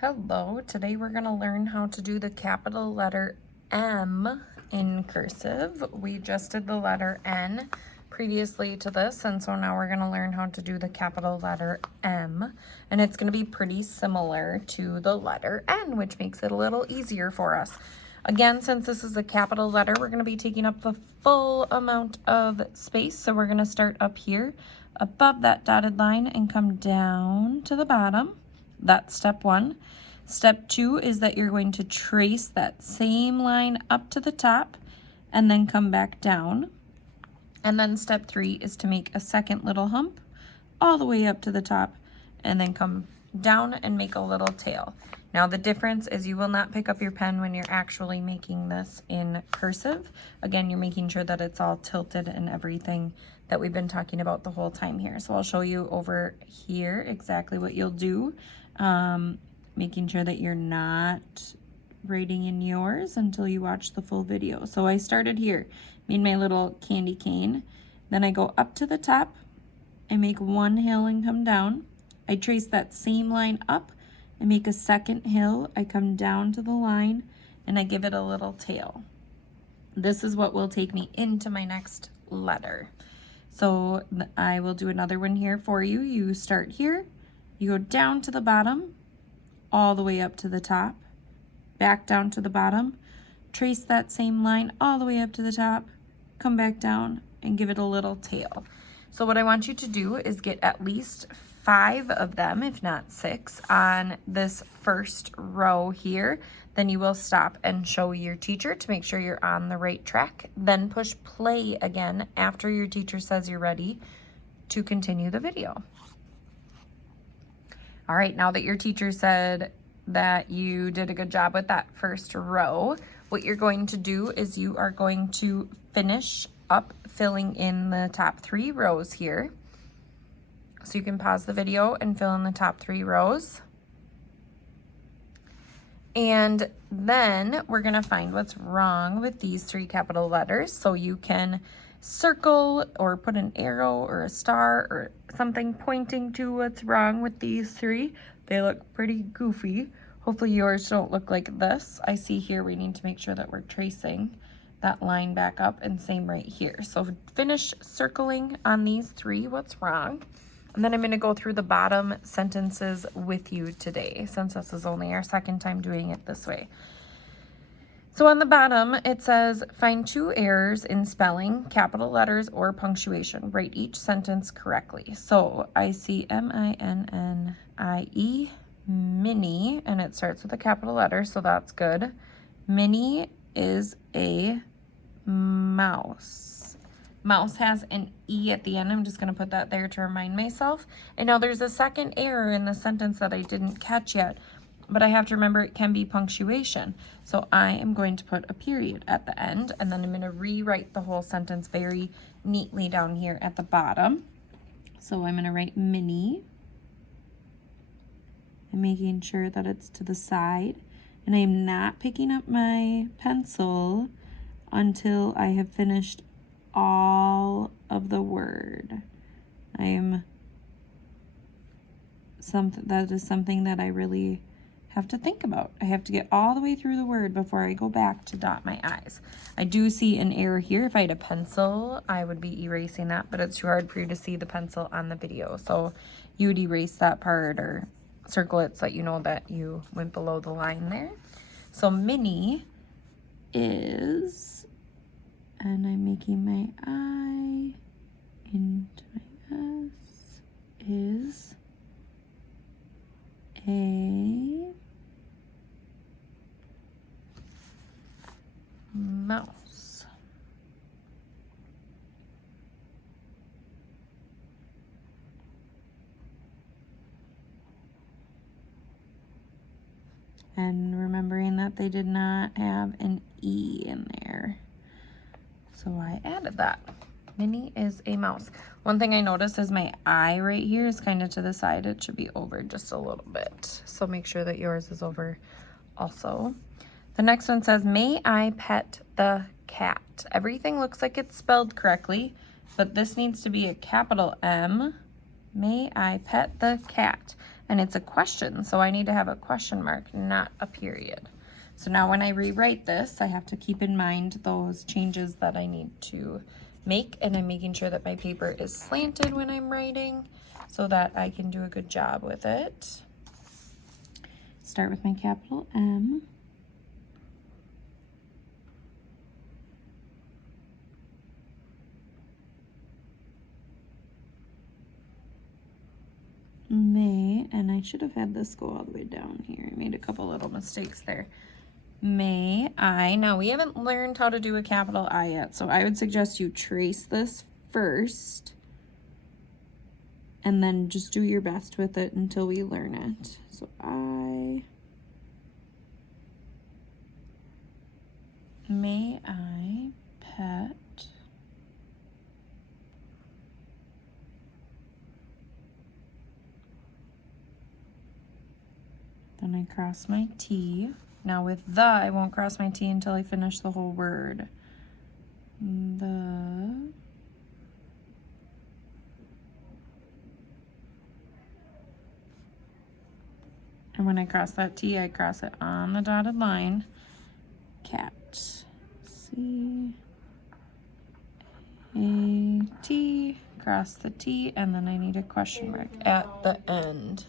Hello, today we're going to learn how to do the capital letter M in cursive. We just did the letter N previously to this, and so now we're going to learn how to do the capital letter M. And it's going to be pretty similar to the letter N, which makes it a little easier for us. Again, since this is a capital letter, we're going to be taking up the full amount of space. So we're going to start up here above that dotted line and come down to the bottom. That's step one. Step two is that you're going to trace that same line up to the top and then come back down. And then step three is to make a second little hump all the way up to the top and then come down and make a little tail. Now the difference is you will not pick up your pen when you're actually making this in cursive. Again, you're making sure that it's all tilted and everything that we've been talking about the whole time here. So I'll show you over here exactly what you'll do. Making sure that you're not writing in yours until you watch the full video. So I started here, made my little candy cane, then I go up to the top, I make one hill and come down. I trace that same line up and make a second hill. I come down to the line and I give it a little tail. This is what will take me into my next letter. So I will do another one here for you. You start here, you go down to the bottom, all the way up to the top, back down to the bottom, trace that same line all the way up to the top, come back down and give it a little tail. So what I want you to do is get at least 5 of them, if not 6, on this first row here. Then you will stop and show your teacher to make sure you're on the right track. Then push play again after your teacher says you're ready to continue the video. All right, now that your teacher said that you did a good job with that first row, what you're going to do is you are going to finish up filling in the top 3 rows here. So you can pause the video and fill in the top 3 rows. And then we're gonna find what's wrong with these 3 capital letters. So you can circle or put an arrow or a star or something pointing to what's wrong with these 3. They look pretty goofy. Hopefully yours don't look like this. I see here we need to make sure that we're tracing that line back up, and same right here. So finish circling on these 3 what's wrong. And then I'm going to go through the bottom sentences with you today, since this is only our second time doing it this way. So on the bottom, it says, find 2 errors in spelling, capital letters, or punctuation. Write each sentence correctly. So I see M-I-N-N-I-E, mini, and it starts with a capital letter, so that's good. Mini is a mouse. Mouse has an E at the end. I'm just going to put that there to remind myself. And now there's a second error in the sentence that I didn't catch yet, but I have to remember it can be punctuation. So I am going to put a period at the end, and then I'm going to rewrite the whole sentence very neatly down here at the bottom. So I'm going to write mini and making sure that it's to the side. And I am not picking up my pencil until I have finished all of the word. That is something that I really have to think about. I have to get all the way through the word before I go back to dot my I's. I do see an error here. If I had a pencil, I would be erasing that, but it's too hard for you to see the pencil on the video. So you would erase that part or circle it so that you know that you went below the line there. So mini is, and I'm making my I into my S, is a mouse. And remembering that they did not have an E in there. So I added that. Minnie is a mouse. One thing I noticed is my I right here is kind of to the side. It should be over just a little bit. So make sure that yours is over also. The next one says, may I pet the cat? Everything looks like it's spelled correctly, but this needs to be a capital M. May I pet the cat? and it's a question, so I need to have a question mark, not a period. So now when I rewrite this, I have to keep in mind those changes that I need to make, and I'm making sure that my paper is slanted when I'm writing so that I can do a good job with it. Start with my capital M. May, and I should have had this go all the way down here. I made a couple little mistakes there. May I. Now we haven't learned how to do a capital I yet, so I would suggest you trace this first and then just do your best with it until we learn it. So may I pet then I cross my T. Now with the, I won't cross my T until I finish the whole word. The and when I cross that T, I cross it on the dotted line. Cat. C-A-T, cross the T, and then I need a question mark at the end.